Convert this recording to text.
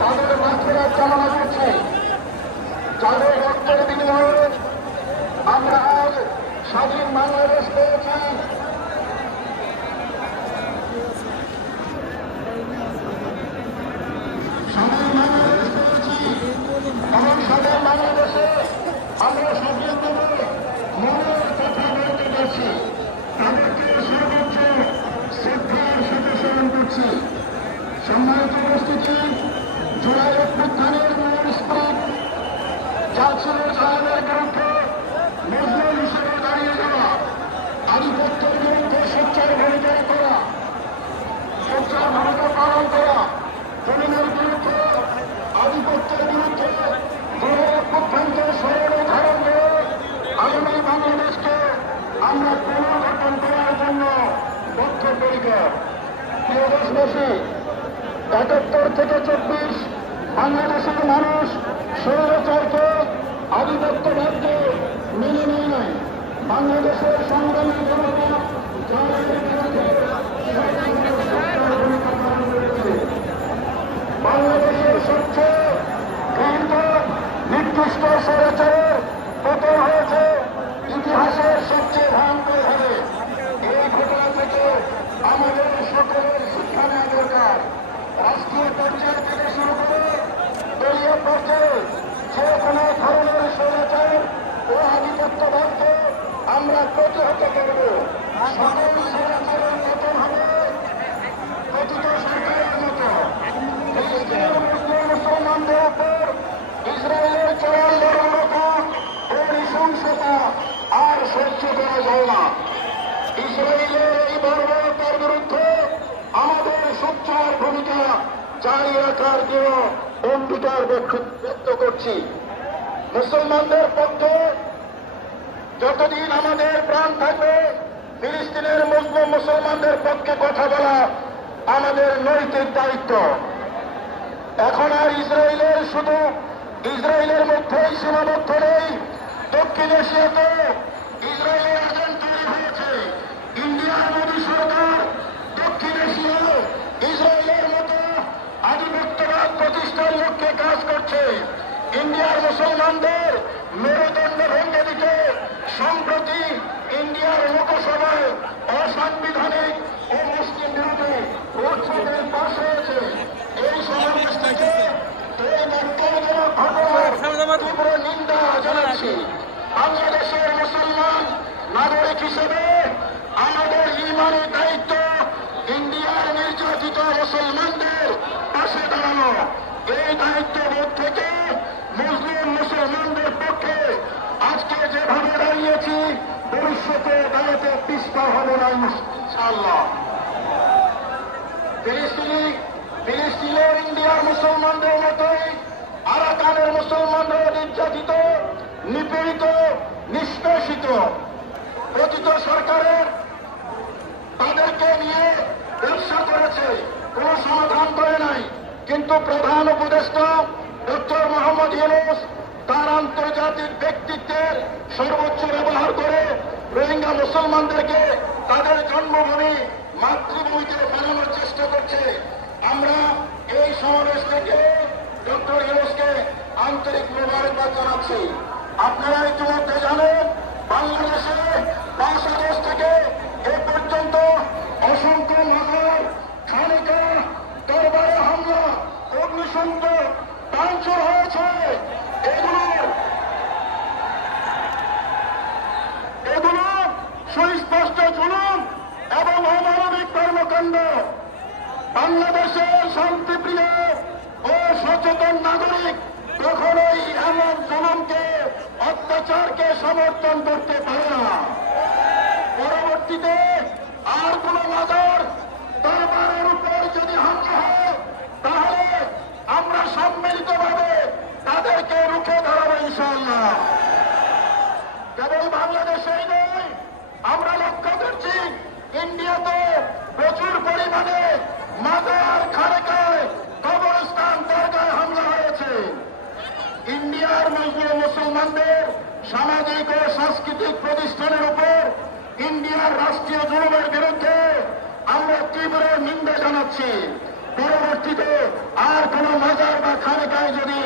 তাদের মাত্রা চালানো করছে, যাদের রক্তের বিনিময়ে আমরা আজ স্বাধীন বাংলাদেশ পেয়েছি। স্বাধীন বাংলাদেশ পেয়েছি, এমন স্বাধীন বাংলাদেশে আমরা স্বাধীনভাবে মনের কথা বলতে পারছি। তাদেরকে সর্বোচ্চ শ্রদ্ধার সাথে স্মরণ করছি। সম্মানিত উপস্থিতি, জুলাই অভ্যুত্থানের মূল স্পিরিট যা ছিল জুলাইয়ের বিরুদ্ধে মজলুম হিসেবে দাঁড়িয়ে যাওয়া, আধিপত্যের বিরুদ্ধে সোচ্চার ভূমিকা করা, সোচ্চার ভূমিকা পালন করা, জমিনের বিরুদ্ধে আধিপত্যের বিরুদ্ধে জুলাই অভ্যুত্থানকে স্মরণে ধারণ করে আগামী বাংলাদেশকে আমরা পুনর্গঠন করার জন্য বদ্ধপরিকর। প্রিয় দেশবাসী, ৭১ থেকে ২৪ বাংলাদেশের মানুষ স্বৈরাচারকে, আধিপত্যবাদকে মেনে নেয় নাই। বাংলাদেশের সংগ্রামী জনতা বাংলাদেশের সবচেয়ে ঘৃণিত নিকৃষ্ট স্বৈরাচারের পতন হয়েছে ইতিহাসের সবচেয়ে ভয়ঙ্কর ভাবে। এই ঘটনা থেকে আমাদের সকলের শিক্ষা নেওয়া দরকার। রাষ্ট্রীয় পর্যায় থেকে শুরু করে দলীয় পর্যায়ে যে কোনো ধরনের স্বৈরাচার ও আধিপত্যবাদকে আমরা প্রতিহত করব। সকল স্বৈরাচারের পতন হবে কথিত সরকারের মতো। মুসলমানদের উপর ইসরায়েলের চরম বর্বরতা ও নৃশংসতা আর সহ্য করা যায় না। ইসরায়েলের এই বর্বরতার বিরুদ্ধে আমাদের সোচ্চার ভূমিকা জারি রাখার জন্য অঙ্গীকার ব্যক্ত করছি। মুসলমানদের পক্ষে যতদিন আমাদের প্রাণ থাকবে, ফিলিস্তিনের মুসলিম মুসলমানদের পক্ষে কথা বলা আমাদের নৈতিক দায়িত্ব। এখন আর শুধু ইসরায়েলের মধ্যেই সীমাবদ্ধ নেই। দক্ষিণ এশিয়াতে ইসরায়েলের এজেন্ট তৈরি হয়েছে। ইন্ডিয়ার মোদী সরকার দক্ষিণ এশিয়ায় ইসরায়েলের মতো আধিপত্যবাদ প্রতিষ্ঠার লক্ষ্যে কাজ করছে। ইন্ডিয়ার মুসলমানদের মেরুদণ্ড ভেঙে দিতে সম্প্রতি ইন্ডিয়ার লোকসভায় অসাংবিধানিক ও মুসলিম বিরোধী ভোটে পাশ হয়েছে। এই সমাবেশ থেকে এই ন্যাক্কারজনক ঘটনার তীব্র নিন্দা জানাচ্ছি। বাংলাদেশের মুসলমান নাগরিক হিসেবে আমাদের ইমানি দায়িত্ব ইন্ডিয়ার নির্যাতিত মুসলমানদের পাশে দাঁড়ানো। এই দায়িত্ববোধ থেকে মুসলিম মুসলমানদের পক্ষে আজকে যেভাবে দাঁড়িয়েছি, ভবিষ্যতে দাঁড়াতে পিছপা হব না ইনশাআল্লাহ। ফিলিস্তিনের ইন্ডিয়ার মুসলমানদের মতোই আরাকানের মুসলমানরা নির্যাতিত, নিপীড়িত, নিষ্পেষিত। প্রকৃত সরকারের তাদেরকে নিয়ে ব্যবসা করেছে, কোন সমাধান করে নাই। কিন্তু প্রধান উপদেষ্টা ডক্টর মোহাম্মদ ইউনূস তার আন্তর্জাতিক ব্যক্তিত্বের সর্বোচ্চ ব্যবহার করে রোহিঙ্গা মুসলমানদেরকে তাদের জন্মভূমি মাতৃভূমিতে বানানোর চেষ্টা করছে। আমরা এই সমাবেশ থেকে ডক্টর ইউনূসকে আন্তরিক মোবারকবাদ জানাচ্ছি। আপনারা ইতিমধ্যে জানেন, বাংলাদেশে ৫ আগস্ট থেকে এ পর্যন্ত অসংখ্য মামলার খানিকা দরবারে হামলা, অগ্নিসংযোগ, ভাঙচুর হয়েছে। এগুলো কর্মকাণ্ড বাংলাদেশের শান্তিপ্রিয় ও সচেতন নাগরিক কখনোই এমন জুলুমকে অত্যাচারকে সমর্থন করতে পারে না। পরবর্তীতে আর কোন মাজার দরবারের উপর যদি হামলা হয় তাহলে আমরা সম্মিলিতভাবে তাদেরকে রুখে ধরাবো ইনশাআল্লাহ। কেবল বাংলাদেশেই নয়, আমরা লক্ষ্য করছি ইন্ডিয়াতে প্রচুর পরিমাণে মাজার, খানকায়, কবরস্থান, দরগায় হামলা হয়েছে। ইন্ডিয়ার মুসলমানদের সামাজিক ও সাংস্কৃতিক প্রতিষ্ঠানের উপর ইন্ডিয়ার রাষ্ট্রীয় জুলুমের বিরুদ্ধে আমরা তীব্র নিন্দা জানাচ্ছি। পরবর্তীতে আর কোন মাজার বা খানকায় যদি